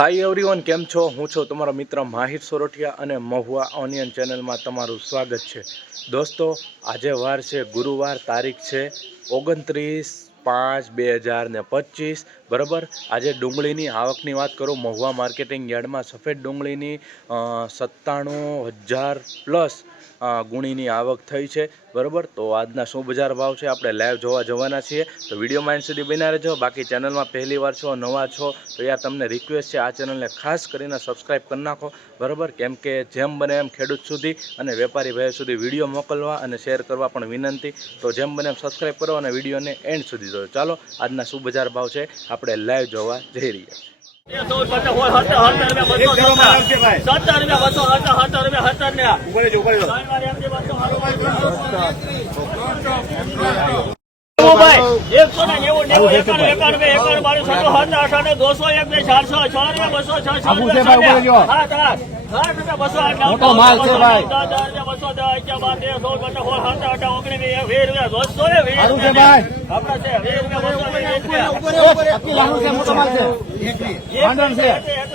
Hi everyone કેમ છો? હું છું તમારો મિત્ર માહિર સોરઠિયા અને મહુવા ઓનિયન ચેનલમાં તમારું સ્વાગત છે. દોસ્તો, આજે વાર છે, ગુરુવાર તારીખ છે, ઓગણત્રીસ પાંચ, બે હજાર ને પચીસ. બરાબર? આજે ડુંગળીની આવકની વાત કરું, મહુવા માર્કેટિંગ યાર્ડમાં સફેદ ડુંગળીની સત્તાણું હજાર પ્લસ ગુણીની આવક થઈ છે. બરાબર? તો આજના શું બજાર ભાવ છે? આપણે લાઈવ જોવા જવાના છીએ. તો વીડિયો માઇન્ડ સુધી બન્યા રહેજો. બાકી ચેનલમાં પહેલી વાર છો, નવા છો, તો યાર તમને રિક્વેસ્ટ છે, આ ચેનલને ખાસ કરીને સબસ્ક્રાઈબ કરી નાખો. બરાબર? કેમ કે જેમ બને એમ ખેડૂત સુધી અને વેપારી ભાઈઓ સુધી વીડિયો મોકલવા અને શેર કરવા પણ વિનંતી. તો જેમ બને એમ સબસ્ક્રાઈબ કરો અને વિડીયોને એન્ડ સુધી જોજો ચાલો આજના શું બજાર ભાવ છે. આપણે લાઈવ જોવા જઈ રહ્યા છીએ સત્તર રૂપિયા બસો સત્તર સત્તર રૂપિયા સત્તર ને એકસો ને નેવું નેવું એકાણું એકાણું એકાણું બાવીસ સત્તર સત્તર અઠાણું દોસો એક બે ચારસો છ રૂપિયા બસો છ છ રૂપિયા આઠ નવ મોટો માલ છે ભાઈ. છે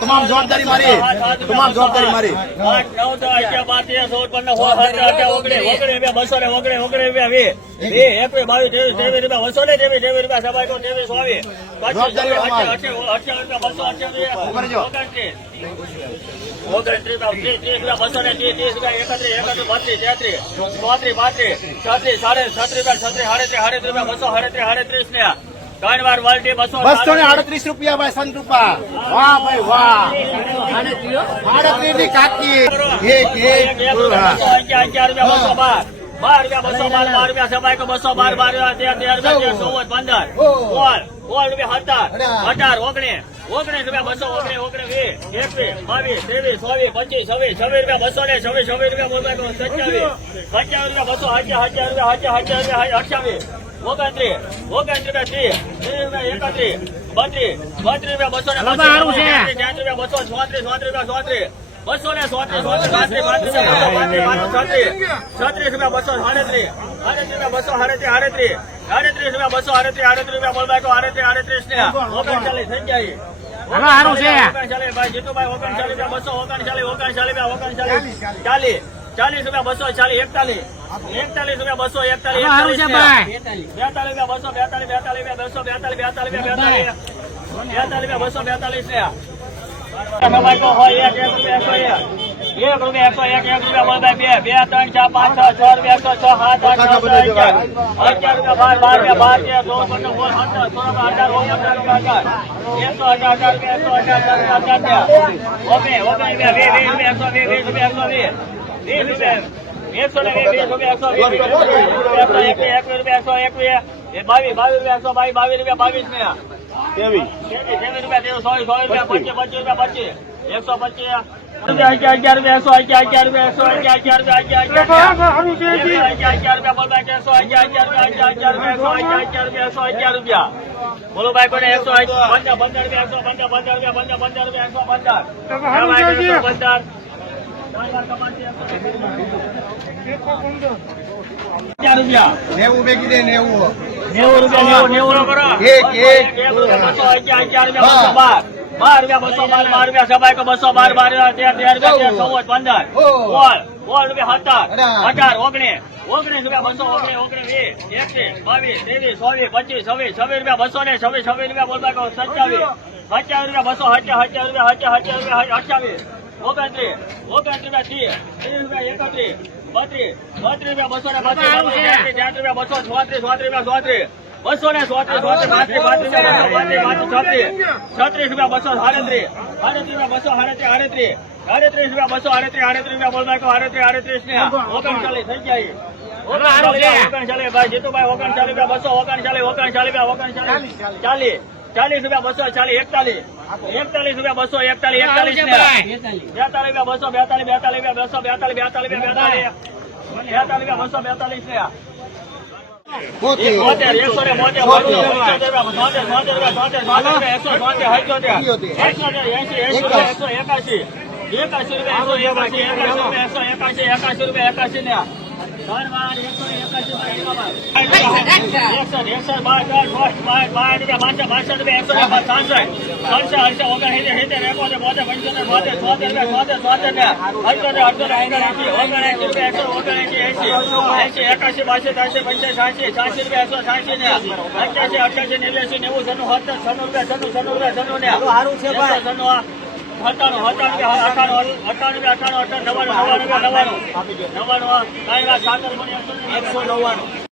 તમામ જવાબદારી મારી. તમામ જવાબદારી મારી. બસો ને ઓગણીસ ઓગણીસ રૂપિયા વીસ. એકવીસ બાવીસ ત્રેવીસ ત્રેવીસ રૂપિયા બસો ને ત્રેવીસ ત્રેવીસ રૂપિયા સભા ત્રેવીસ ચોવીસ બસો રૂપિયા ને આડત્રીસ ભાઈ સંત રૂપા. વાહ ભાઈ વાહ. આડત્રીસની કાકી. એક એક અગિયાર રૂપિયા બસો બાર બાર રૂપિયા બસો બાર બાર રૂપિયા સબાઈ બસો બાર બાર રૂપિયા તેર રૂપિયા પંદર. સોળ રૂપિયા સત્તર અઢાર ઓગણીસ ઓગણીસ રૂપિયા બસો ઓગણીસ ઓગણીસ વીસ એકવીસ બાવીસ ત્રેવીસ ચોવીસ પચીસ છવ્વીસ છવ્વીસ રૂપિયા બસો ને છવ્વીસ છવ્વીસ રૂપિયા બોલબાઈ સત્યાવીસ. પંચાવન રૂપિયા બસો હજાર હજાર રૂપિયા હજાર હજાર રૂપિયા અઠાવીસ ઓગણત્રીસ ઓગણત્રીસ રૂપિયા ત્રીસ ત્રીસ રૂપિયા એકત્રીસ બત્રીસ બત્રીસ રૂપિયા બસો ને ત્યાંત્રીસ રૂપિયા બસો ચોત્રીસ ચોત્રીસ રૂપિયા ચોત્રીસ બસો ને ચોત્રીસ પાંત્રીસ પાંત્રીસ પાંત્રીસ પાંત્રીસ છત્રીસ રૂપિયા બસો સાડત્રીસ સાડત્રીસ રૂપિયા બસો સાડત્રીસ સાડત્રીસ સાડત્રીસ રૂપિયા બસો સાડત્રીસ સાડત્રીસ રૂપિયા બોલબાઈ સાડત્રીસ સાડત્રીસ ને ઓગણચાલીસ થઈ જાય હવે સારું છે. ઓગણચાલીસ ભાઈ જીતુભાઈ ઓગણચાલીસ રૂપિયા બસો ઓગણચાલીસ ઓગણચાલીસ રૂપિયા ઓગણચાલીસ ચાલીસ ચાલીસ રૂપિયા બસો ચાલીસ એકતાલીસ એકતાલીસ રૂપિયા બસો એકતાલીસ. બેતાલીસ રૂપિયા બસો બેતાલીસ બેતાલીસ રૂપિયા બસો બેતાલીસ બેતાલીસ રૂપિયા બેતાલીસ બેતાલીસ રૂપિયા બસો બેતાલીસ ને હોય એક એક રૂપિયા એક રૂપિયા એક એક રૂપિયા બોલભાઈ બે બે, ત્રણ, ચાર, પાંચ, છ છ રૂપિયા એકસો છ, સાત, આઠ, નવ અગિયાર રૂપિયા બાર બાર રૂપિયા બાર તેર સોળ સત્તર સોળ અઢાર ઓગણીસ અઢાર રૂપિયા એકસો અઢાર અઢાર રૂપિયા એકસો અઢાર અઢાર અઢાર ઓકે ઓકે રૂપિયા વીસ વીસ રૂપિયા એકસો વીસ વીસ રૂપિયા એકસો વીસ વીસ રૂપિયા એકસો ને વીસ રૂપિયા એકસો વીસ રૂપિયા એકસો એકવીસ રૂપિયા એકસો એકવીસ બાવીસ બાવીસ રૂપિયા એકસો બાવીસ બાવીસ રૂપિયા બાવીસ ને. ત્રેવીસ ત્રેવીસ રૂપિયા ત્રેવીસ સોળીસ સોળીસ રૂપિયા પચીસ. પચીસ રૂપિયા પચીસ. એકસો પચીસ. અગિયાર અગિયાર રૂપિયા એકસો અગિયાર રૂપિયા એકસો અગિયાર રૂપિયા એકસો અગિયાર રૂપિયા બોલો ભાઈ કોને એકસો પંદર પંદર રૂપિયા એકસો પંદર પંદર રૂપિયા પંદર પંદર રૂપિયા એકસો પંદર પંદર અગિયાર રૂપિયા નેવું ભેગી દે નેવું નેવું રૂપિયા નેવું નેવું કરો. એક, એક. એક બસો અગિયાર અગિયાર રૂપિયા બસો બાર. બાર રૂપિયા બસો બાર બાર રૂપિયા સબાઈ કો બસો બાર બાર રૂપિયા તેર તેર રૂપિયા તેર ચૌદ. પંદર. સોળ સોળ રૂપિયા સત્તર. અઢાર ઓગણીસ. ઓગણીસ રૂપિયા બસો ઓગણીસ ઓગણીસ વીસ. એકવીસ બાવીસ ત્રેવીસ ચોવીસ પચીસ છવ્વીસ છવ્વીસ રૂપિયા બસો ને છવ્વીસ રૂપિયા સત્યાવીસ. સત્યાવીસ રૂપિયા બસો હત્યા હત્યા રૂપિયા હત્યા રૂપિયા અઠાવીસ ઓગણત્રીસ. ઓગણત્રીસ રૂપિયા ત્રીસ. ત્રીસ રૂપિયા એકત્રીસ. બત્રીસ બત્રીસ રૂપિયા બસો ને બત્રીસ ત્યાંત્રીસ રૂપિયા બસો ચોત્રીસ ચોત્રીસ રૂપિયા ચોત્રીસ. બસો ને ચોત્રીસ ચોત્રીસ પાંત્રીસ પાંત્રીસ રૂપિયા બસો પાંત્રીસ પાંત્રીસ છત્રીસ. છત્રીસ રૂપિયા બસો સાડત્રીસ. સાડત્રીસ રૂપિયા બસો સાડત્રીસ સાડત્રીસ. સાડત્રીસ રૂપિયા બસો સાડત્રીસ સાડત્રીસ રૂપિયા બોલવા કો સાડત્રીસ સાડત્રીસ ને. ઓગણચાલીસ થઈ જાય ઓગણચાલીસ ભાઈ જીતુભાઈ ઓગણચાલીસ રૂપિયા બસો ઓગણચાલીસ ઓગણચાલીસ રૂપિયા ઓગણચાલીસ. ચાલીસ. ચાલીસ રૂપિયા બસો ચાલીસ એકતાલીસ એકતાલીસ રૂપિયા બસો એકતાલીસ એકતાલીસ બેતાલીસ રૂપિયા બસો બેતાલીસ બેતાલીસ રૂપિયા બસો બેતાલીસ બેતાલીસ રૂપિયા બેતાલીસ બેતાલીસ રૂપિયા બસો બેતાલીસ રૂપિયા, એકસો એકાશી. રૂપિયા, એકાશી, રૂપિયા, એકાશી, રૂપિયા, એકાશી ને એકસો બાસી, ત્રાસી, પંચ્યાસી, છ્યાસી, છ્યાસી રૂપિયા, એકસો છ્યાસી ને અઠ્યાસી, અઠ્યાસી, નેવ્યાસી, નેવું, છન્નું, સત્તર, છન્નું રૂપિયા, છન્નું, છન્નું રૂપિયા, છન્નું ને એકસો છન્નું, આ અઠ્ઠાણું રૂપિયા, અઠાણું અઠાણું અઠ્ઠાણું, નવ્વાણું, નવ્વાણું નવ્વાણું. નવ્વાણું, મણી, એકસો નવ્વાણું